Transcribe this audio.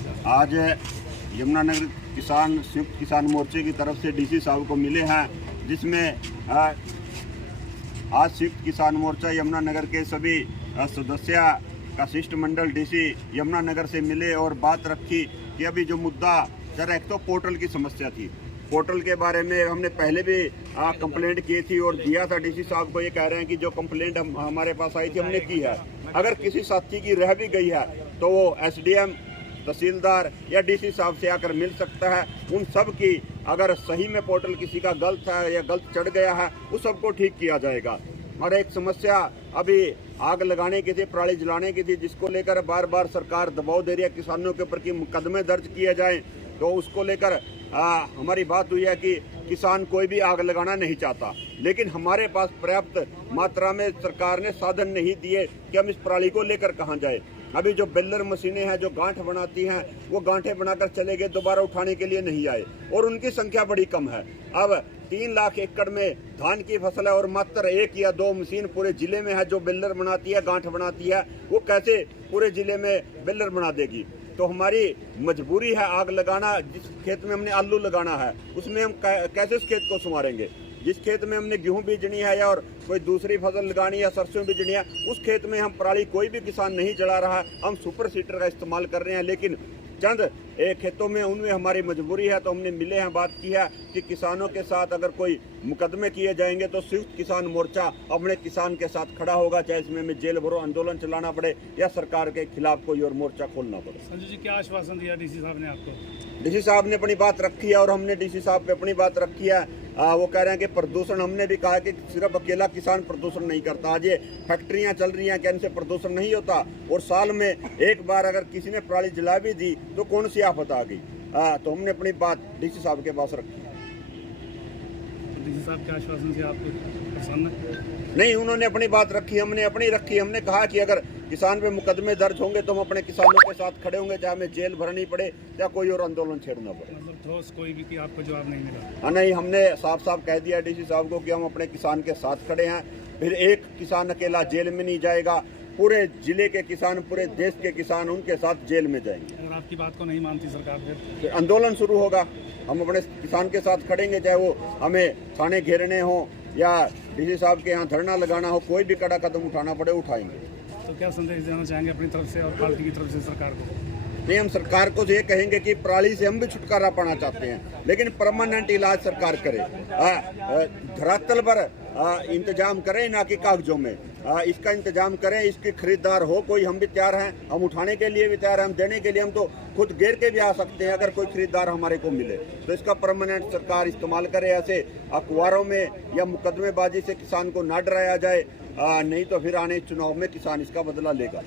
आज यमुनानगर किसान संयुक्त किसान मोर्चे की तरफ से डीसी साहब को मिले हैं, जिसमें आज संयुक्त किसान मोर्चा यमुनानगर के सभी सदस्य का शिष्टमंडल डीसी यमुनानगर से मिले और बात रखी कि अभी जो मुद्दा जरा एक तो पोर्टल की समस्या थी। पोर्टल के बारे में हमने पहले भी कंप्लेंट की थी और दिया था डीसी साहब को। ये कह रहे हैं कि जो कंप्लेंट हमारे पास आई थी हमने की है, अगर किसी साथी की रह भी गई है तो वो एसडीएम, तहसीलदार या डीसी साहब से आकर मिल सकता है। उन सब की अगर सही में पोर्टल किसी का गलत है या गलत चढ़ गया है उस सबको ठीक किया जाएगा। और एक समस्या अभी आग लगाने की थी, पराली जलाने की थी, जिसको लेकर बार बार सरकार दबाव दे रही है किसानों के ऊपर कि मुकदमे दर्ज किए जाएं। तो उसको लेकर हमारी बात हुई है कि किसान कोई भी आग लगाना नहीं चाहता, लेकिन हमारे पास पर्याप्त मात्रा में सरकार ने साधन नहीं दिए कि हम इस पराली को लेकर कहाँ जाए। अभी जो बेलर मशीनें हैं जो गांठ बनाती हैं वो गांठें बनाकर चले गए, दोबारा उठाने के लिए नहीं आए और उनकी संख्या बड़ी कम है। अब 3 लाख एकड़ में धान की फसल है और मात्र 1 या 2 मशीन पूरे जिले में है जो बेलर बनाती है, गांठ बनाती है। वो कैसे पूरे जिले में बेलर बना देगी? तो हमारी मजबूरी है आग लगाना। जिस खेत में हमने आलू लगाना है उसमें हम कैसे उस खेत को संवारेंगे? जिस खेत में हमने गेहूं बीजनी है या और कोई दूसरी फसल लगानी या सरसों बीजनी है, उस खेत में हम पराली कोई भी किसान नहीं जला रहा है। हम सुपर सीटर का इस्तेमाल कर रहे हैं, लेकिन चंद खेतों में उनमें हमारी मजबूरी है। तो हमने मिले हैं, बात की है कि किसानों के साथ अगर कोई मुकदमे किए जाएंगे तो संयुक्त किसान मोर्चा अपने किसान के साथ खड़ा होगा, चाहे इसमें हमें जेल भरो आंदोलन चलाना पड़े या सरकार के खिलाफ कोई और मोर्चा खोलना पड़े। संजय जी, क्या आश्वासन दिया डीसी साहब ने आपको? डीसी साहब ने अपनी बात रखी है और हमने डीसी साहब पे अपनी बात रखी है। वो कह रहे हैं कि प्रदूषण, हमने भी कहा कि सिर्फ अकेला किसान प्रदूषण नहीं करता। आज ये फैक्ट्रियां चल रही हैं, क्या इनसे प्रदूषण नहीं होता? और साल में एक बार अगर किसी ने पराली जला भी दी तो कौन सी आफत आ गई? तो हमने अपनी बात डीसी साहब के पास रखी। डीसी साहब के आश्वासन से आपको प्रसन्न नहीं, उन्होंने अपनी बात रखी, हमने अपनी रखी। हमने कहा कि अगर किसान पे मुकदमे दर्ज होंगे तो हम अपने किसानों के साथ खड़े होंगे, चाहे हमें जेल भरनी पड़े या कोई और आंदोलन छेड़ना पड़े। मतलब ठोस कोई भी कि आपको जवाब नहीं मिला? नहीं, हमने साफ साफ कह दिया डीसी साहब को कि हम अपने किसान के साथ खड़े हैं। फिर एक किसान अकेला जेल में नहीं जाएगा, पूरे जिले के किसान, पूरे देश के किसान उनके साथ जेल में जाएंगे। अगर आपकी बात को नहीं मानती सरकार फिर आंदोलन शुरू होगा। हम अपने किसान के साथ खड़ेंगे, चाहे वो हमें थाने घेरने हो या डीसी साहब के यहाँ धरना लगाना हो, कोई भी कड़ा कदम उठाना पड़े उठाएंगे। तो क्या संदेश देना चाहेंगे अपनी तरफ से और पार्टी की तरफ से सरकार को? नहीं, हम सरकार को ये कहेंगे कि पराली से हम भी छुटकारा पाना चाहते हैं, लेकिन परमानेंट इलाज सरकार करे, धरातल पर इंतजाम करें, ना कि कागजों में। इसका इंतजाम करें, इसके खरीदार हो कोई, हम भी तैयार हैं, हम उठाने के लिए भी तैयार हैं, हम देने के लिए हम तो खुद घेर के भी आ सकते हैं अगर कोई खरीदार हमारे को मिले। तो इसका परमानेंट सरकार इस्तेमाल करे। ऐसे अखबारों में या मुकदमेबाजी से किसान को ना डराया जाए, नहीं तो फिर आने चुनाव में किसान इसका बदला लेगा।